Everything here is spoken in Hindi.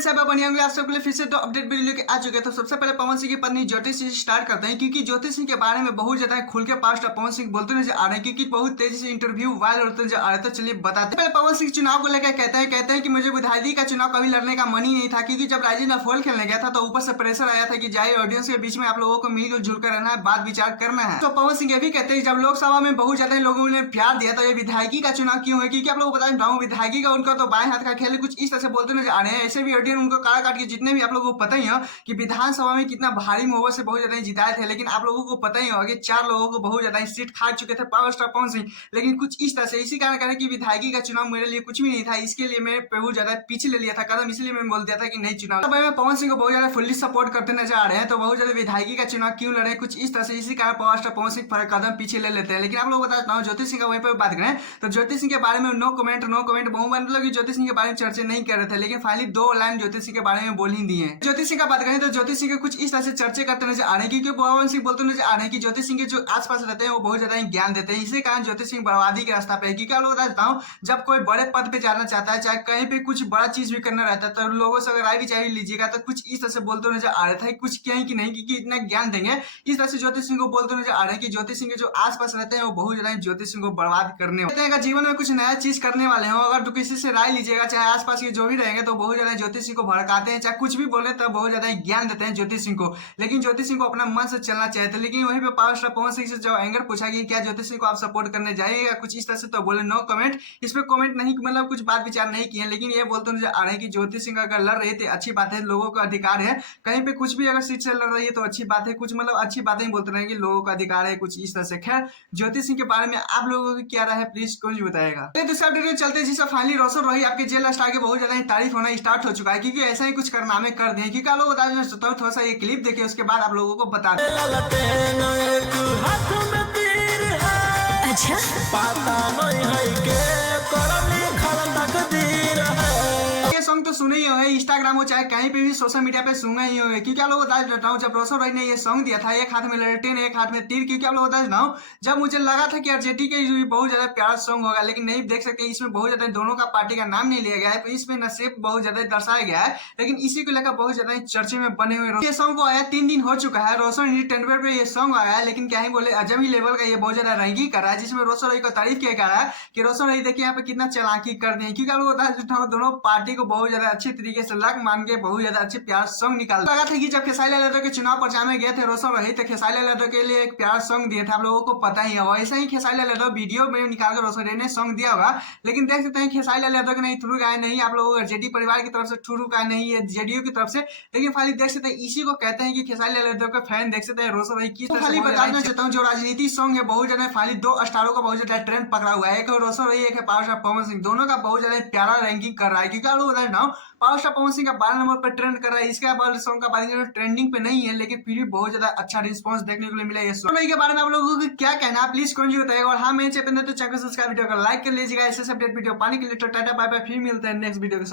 फ्रेंड्स आप बढ़िया होंगे। आप सबके लिए फिर से दो अपडेट वीडियो लेके आ चुके हैं। तो सबसे पहले पवन सिंह की पत्नी ज्योति सिंह स्टार्ट करते हैं, क्योंकि ज्योति सिंह के बारे में बहुत ज्यादा खुल के पास पवन सिंह बोलते नजर आ रहे हैं, क्योंकि बहुत तेजी से इंटरव्यू वायरल होते नजर आ रहे हैं। तो चलिए बताते हैं। पहले पवन सिंह चुनाव को लेकर कहते हैं कि मुझे विधायक का चुनाव कभी लड़ने का मन ही नहीं था, क्योंकि जब राजीव फॉल खेलने गया था तो ऊपर से प्रेशर आया था कि जाहिर ऑडियंस के बीच में आप लोगों को मिलजुल जुल कर रहना है, बात विचार करना है। तो पवन सिंह ये भी कहते हैं जब लोकसभा में बहुत ज्यादा लोगों ने प्यार दिया तो ये विधायकी का चुनाव क्यों है, क्योंकि आप लोगों को बता दूं विधायकी का उनका तो बाएं हाथ का खेल कुछ इस तरह से बोलते नजर आ रहे हैं। ऐसे भी ऑडियंस उनको काट काट के जितने भी आप लोगों को पता ही है कि विधानसभा में कितना भारी मोहब्बत से बहुत ज्यादा जिताए थे, लेकिन आप लोगों को पता ही होगा कि 4 लोगों को बहुत ज्यादा सीट खा चुके थे पावर स्टार पवन सिंह। लेकिन कुछ इस तरह से इसी कारण करें कि विधायकी का चुनाव मेरे लिए कुछ भी नहीं था, इसके लिए मैं बहुत ज्यादा पीछे ले लिया था कदम, इसलिए मैं बोल दिया था कि नहीं चुनाव। तब मैं पवन सिंह को बहुत ज्यादा फुल्ली सपोर्ट करते नजर आ रहे हैं। तो बहुत ज्यादा विधायकी का चुनाव क्यों लड़े कुछ इस तरह से, इसी कारण पावर स्टार पवन सिंह कदम पीछे ले लेते हैं। लेकिन आप लोग बताता हूँ ज्योति सिंह का वहीं पर बात करें तो ज्योति सिंह के बारे में नो कमेंट बहुत मतलब कि ज्योति सिंह के बारे में चर्चा नहीं कर रहे थे, लेकिन फाइनली 2 लाइन ज्योति सिंह के बारे में बोल ही दिए हैं। ज्योति सिंह का बात करें तो ज्योति सिंह के कुछ इस तरह से चर्चे करते नजर आ रहे हैं, क्योंकि पवन सिंह बोलते नजर आ रहे हैं कि ज्योति सिंह के जो आसपास रहते हैं वो बहुत ज्यादा ज्ञान देते हैं, इसी कारण ज्योति सिंह बर्बादी के रास्ता पे है। क्योंकि आप लोग बताता हूँ जब कोई बड़े पद पे जाना चाहता है, चाहे कहीं पे कुछ बड़ा चीज भी करना रहता है, तो लोगों से अगर राय विचार लीजिएगा तो कुछ इस तरह से बोलते नजर आ रहे थे कुछ कहीं कि नहीं, क्योंकि इतना ज्ञान देंगे। इस तरह से ज्योति सिंह को बोलते नजर आ रहे हैं कि ज्योति सिंह के जो आसपास रहते हैं वो बहुत ज्यादा ज्योति सिंह को बर्बाद करने वाले हैं, जीवन में कुछ नया चीज करने वाले हो। अगर तो किसी से राय लीजिएगा चाहे आसपास के जो भी रहेंगे तो बहुत ज्यादा ज्योति सिंह को भड़काते हैं, चाहे कुछ भी बोले तो बहुत ज्यादा ज्ञान देते हैं ज्योति सिंह को। लेकिन ज्योति सिंह को अपना मन से चलना चाहिए था। लेकिन वहीं पे पावर स्टार पवन सिंह से जब एंकर पूछा कि क्या ज्योति सिंह को आप सपोर्ट करने जाइएगा कुछ इस तरह से, तो बोले नो कमेंट। इस पे कमेंट नहीं, मतलब कुछ बात विचार नहीं किए। लेकिन ये बोलते नजर आ रहे हैं कि ज्योति सिंह अगर लड़ रही थी अच्छी बात है, लोगों का अधिकार है, कहीं पे कुछ भी अगर सीट से लड़ रही है तो अच्छी बात है, कुछ मतलब अच्छी बातें ही बोलते रहेंगे, लोगों का अधिकार है कुछ इस तरह से। खैर ज्योति सिंह के बारे में आप लोगों की क्या राय है प्लीज कुछ बताएगा। दूसरा वीडियो चलते हैं जिससे फाइनली रोशन रोही आपके जेल स्टार के बहुत ज्यादा तारीफ होना स्टार्ट हो चुका है, क्योंकि ऐसा ही कुछ कारनामे कर दिए। क्योंकि आप लोग बता देना चाहता हूँ, थोड़ा सा ये क्लिप देखिए उसके बाद आप लोगों को बता दें। अच्छा सॉन्ग तो सुने ही हो, इंस्टाग्राम हो चाहे कहीं पे भी सोशल मीडिया पे सुना ही हो। क्योंकि आप लोग बता देता हूँ जब रोशन रॉय ने ये सॉन्ग दिया था, एक हाथ में ललटेन एक हाथ में तीर। क्योंकि आप लोग बता देता हूँ जब मुझे लगा था कि आरजेडी के बहुत ज्यादा प्यारा सॉन्ग होगा, लेकिन नहीं देख सकते इसमें बहुत ज्यादा दोनों का पार्टी का नाम नहीं लिया गया है, तो इसमें नसीब बहुत ज्यादा दर्शाया गया है। लेकिन इसी को लेकर बहुत ज्यादा चर्चे में बने हुए ये सॉन्ग को आया 3 दिन हो चुका है, रोशन इंटरटेनमेंट पे ये सॉन्ग आया है। लेकिन क्या ही बोले अजमी लेवल का ये बहुत ज्यादा रैंकिंग कर रहा है, जिसमें रोशन रॉय को तारीफ किया जा रहा है कि रोशन रॉय देखिए यहाँ पे कितना चालाकी कर रहे हैं। क्योंकि आप लोग बता देता हूँ दोनों पार्टी को बहुत ज्यादा अच्छी तरीके से लग मान के बहुत ज्यादा अच्छे प्यार सॉन्ग निकाल लगा था। कि जब खेसारी लाल यादव के चुनाव प्रचार में गए थे रोशन रॉय, तो खेसारी लाल यादव के लिए एक प्यार सॉन्ग दिया था, आप लोगों को पता ही है। ऐसा ही खेसारी लाल यादव वीडियो में निकाल कर रोशन रॉय ने सॉन्ग दिया होगा। लेकिन देख सकते हैं खेसारी लाल यादव के नहीं थ्रू गाय नहीं, आप लोगों को जेडी परिवार की तरफ से थ्रू गाय नहीं है जेडीयू की तरफ से। लेकिन खाली देख सकते हैं इसी को कहते हैं कि खेसारी लाल यादव के फैन देख सकते हैं रोशन रॉय की। खाली बताना चाहता हूँ जो राजनीति सॉन्ग है बहुत ज्यादा फाइनली 2 स्टारों का बहुत ज्यादा ट्रेंड पकड़ा हुआ है, एक रोशन रॉय एक है पावर स्टार पवन सिंह, दोनों का बहुत ज्यादा प्यारा रैंकिंग कर रहा है। क्योंकि आप लोग बता रहा हूँ पावर स्टार पवन सिंह का 12 नंबर पर ट्रेंड कर रहा है, इसके बाद सॉन्ग का बात ट्रेंडिंग पे नहीं है, लेकिन फिर भी बहुत ज्यादा अच्छा रिस्पांस देखने को मिला ये सॉन्ग के बारे में। आप लोगों को क्या कहना है प्लीज कमेंट बताइएगा। और हाँ मैं चैनल तो चैनल सब्सक्राइब वीडियो को लाइक कर लीजिएगा ऐसे अपडेट वीडियो पाने के लिए। तो टाटा बाय बाय, फिर मिलते हैं नेक्स्ट वीडियो के साथ।